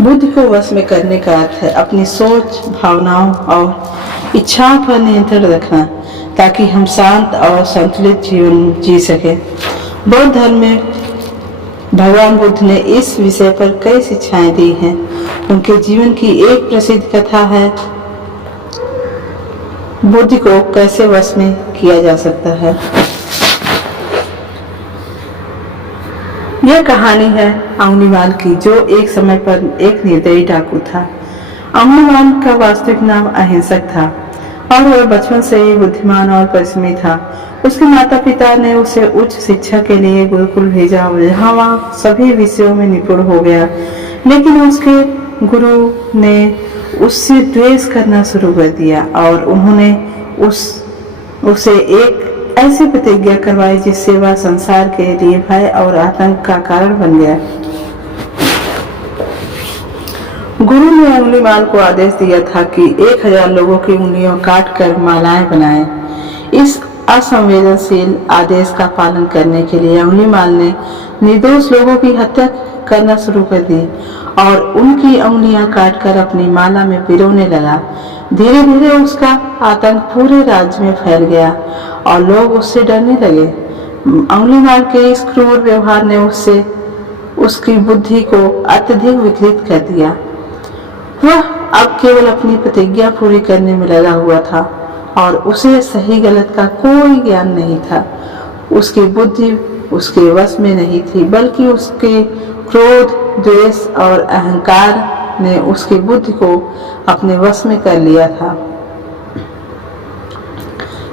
बुद्धि को वश में करने का अर्थ है अपनी सोच, भावनाओं और इच्छाओं पर नियंत्रण रखना, ताकि हम शांत और संतुलित जीवन जी सकें। बौद्ध धर्म में भगवान बुद्ध ने इस विषय पर कई शिक्षाएं दी हैं। उनके जीवन की एक प्रसिद्ध कथा है, बुद्धि को कैसे वश में किया जा सकता है। यह कहानी है अंगुलीमाल की, जो एक समय पर एक निर्दयी डाकू था। अंगुलीमाल का वास्तविक नाम अहिंसक था और वह बचपन से ही बुद्धिमान और परिश्रमी था। उसके माता पिता ने उसे उच्च शिक्षा के लिए गुरुकुल भेजा, जहाँ वह सभी विषयों में निपुण हो गया। लेकिन उसके गुरु ने उससे द्वेष करना शुरू कर दिया और उन्होंने उसे एक ऐसी प्रतिज्ञा करवाई जिससे वह संसार के लिए भय और आतंक का कारण बन गया। गुरु ने अंगुलीमाल को आदेश दिया था कि 1000 लोगों की उंगलियों काट कर मालाएं बनाएं। इस असंवेदनशील आदेश का पालन करने के लिए अंगुलीमाल ने निर्दोष लोगों की हत्या करना शुरू कर दी और उनकी उंगलियां काटकर अपनी माला में पिरोने लगा। धीरे धीरे उसका आतंक पूरे राज्य में फैल गया और लोग उससे डरने लगे। अंगुलीमाल के इस क्रूर व्यवहार ने उसकी बुद्धि को अत्यधिक विकृत कर दिया। वह अब केवल अपनी प्रतिज्ञा पूरी करने में लगा हुआ था और उसे सही गलत का कोई ज्ञान नहीं था। उसकी बुद्धि उसके वश में नहीं थी, बल्कि उसके क्रोध, द्वेष और अहंकार ने उसकी बुद्धि को अपने वश में कर लिया था।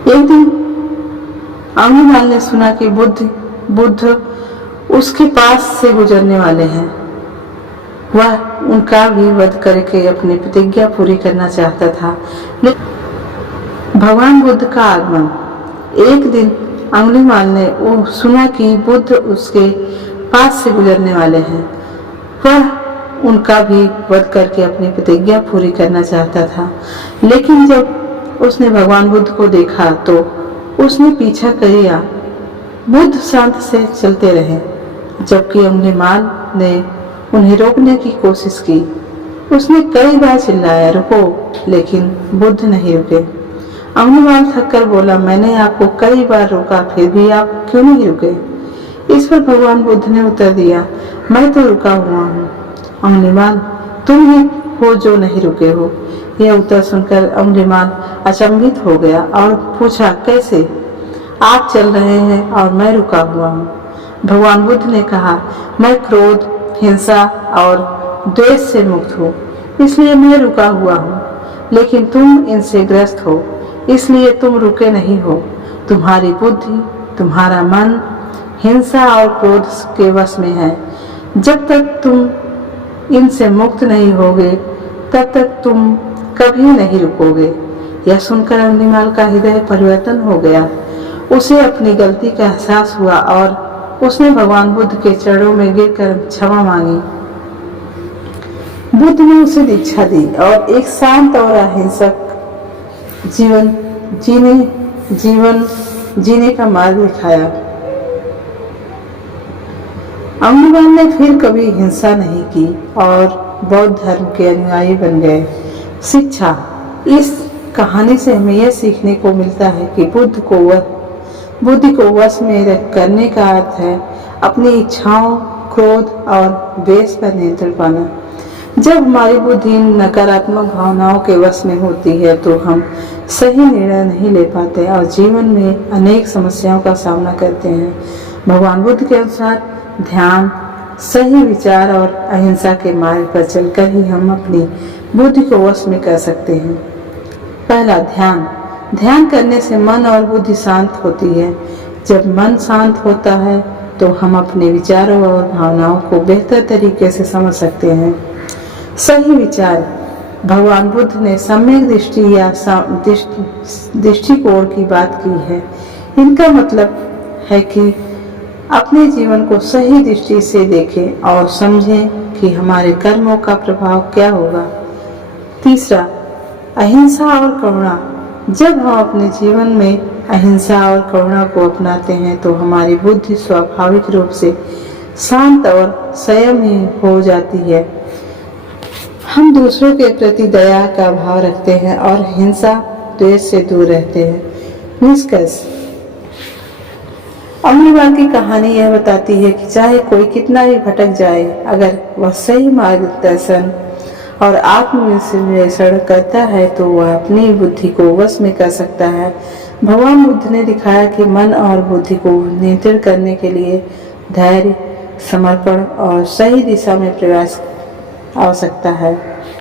एक दिन अंगुलीमाल ने सुना कि बुद्ध उसके पास से गुजरने वाले हैं। वह उनका भी वध करके अपनी प्रतिज्ञा पूरी करना चाहता था। लेकिन भगवान बुद्ध का आगमन, एक दिन अंगुलीमाल ने सुना कि बुद्ध उसके पास से गुजरने वाले हैं। वह उनका भी वध करके अपनी प्रतिज्ञा पूरी करना चाहता था। लेकिन जब उसने भगवान बुद्ध को देखा तो उसने पीछा किया। बुद्ध शांत से चलते रहे, जबकि अंगुलीमाल ने उन्हें रोकने की कोशिश की। उसने कई बार चिल्लाया, रुको, लेकिन बुद्ध नहीं रुके। अंगुलीमाल थककर बोला, मैंने आपको कई बार रोका, फिर भी आप क्यों नहीं रुके? इस पर भगवान बुद्ध ने उत्तर दिया, मैं तो रुका हुआ हूँ। अंगुलीमाल, तुम ही हो जो नहीं रुके हो। यह उत्तर सुनकर अंगुलीमाल अचंभित हो गया और पूछा, कैसे? आप चल रहे हैं और मैं रुका हुआ हूँ। भगवान बुद्ध ने कहा, मैं क्रोध, हिंसा और द्वेष से मुक्त हूँ, इसलिए मैं रुका हुआ हूँ। लेकिन तुम इनसे ग्रस्त हो, इसलिए तुम रुके नहीं हो। तुम्हारी बुद्धि, तुम्हारा मन हिंसा और क्रोध के वश में है। जब तक तुम इनसे मुक्त नहीं होगे, तब तक तुम कभी नहीं रुकोगे। यह सुनकर अंगुलीमाल का हृदय परिवर्तन हो गया। उसे अपनी गलती का एहसास हुआ और उसने भगवान बुद्ध के चरणों में गिरकर क्षमा मांगी। बुद्ध ने उसे दीक्षा दी और एक शांत और अहिंसक जीवन जीने का मार्ग दिखाया। अंगुलीमाल ने फिर कभी हिंसा नहीं की और बौद्ध धर्म के अनुयायी बन गए। शिक्षा, इस कहानी से हमें यह सीखने को मिलता है कि बुद्धि को वश में करने का अर्थ है अपनी इच्छाओं, क्रोध और द्वेष पर नियंत्रण पाना। जब हमारी बुद्धि नकारात्मक भावनाओं के वश में होती है तो हम सही निर्णय नहीं ले पाते और जीवन में अनेक समस्याओं का सामना करते हैं। भगवान बुद्ध के अनुसार ध्यान, सही विचार और अहिंसा के मार्ग पर चलकर ही हम अपनी बुद्धि को वश में कर सकते हैं। पहला, ध्यान करने से मन और बुद्धि शांत होती है। जब मन शांत होता है तो हम अपने विचारों और भावनाओं को बेहतर तरीके से समझ सकते हैं। सही विचार, भगवान बुद्ध ने सम्यक दृष्टि या दृष्टिकोण की बात की है। इनका मतलब है कि अपने जीवन को सही दृष्टि से देखें और समझें कि हमारे कर्मों का प्रभाव क्या होगा। तीसरा, अहिंसा और करुणा। जब हम अपने जीवन में अहिंसा और करुणा को अपनाते हैं तो हमारी बुद्धि स्वाभाविक रूप से शांत और संयमी हो जाती है। हम दूसरों के प्रति दया का भाव रखते हैं और हिंसा द्वेष से दूर रहते हैं। निष्कर्ष, अमृतवाल की कहानी यह बताती है कि चाहे कोई कितना भी भटक जाए, अगर वह सही मार्गदर्शन और आत्मविश्लेषण करता है तो वह अपनी बुद्धि को वश में कर सकता है। भगवान बुद्ध ने दिखाया कि मन और बुद्धि को नियंत्रित करने के लिए धैर्य, समर्पण और सही दिशा में प्रयास आवश्यकता है।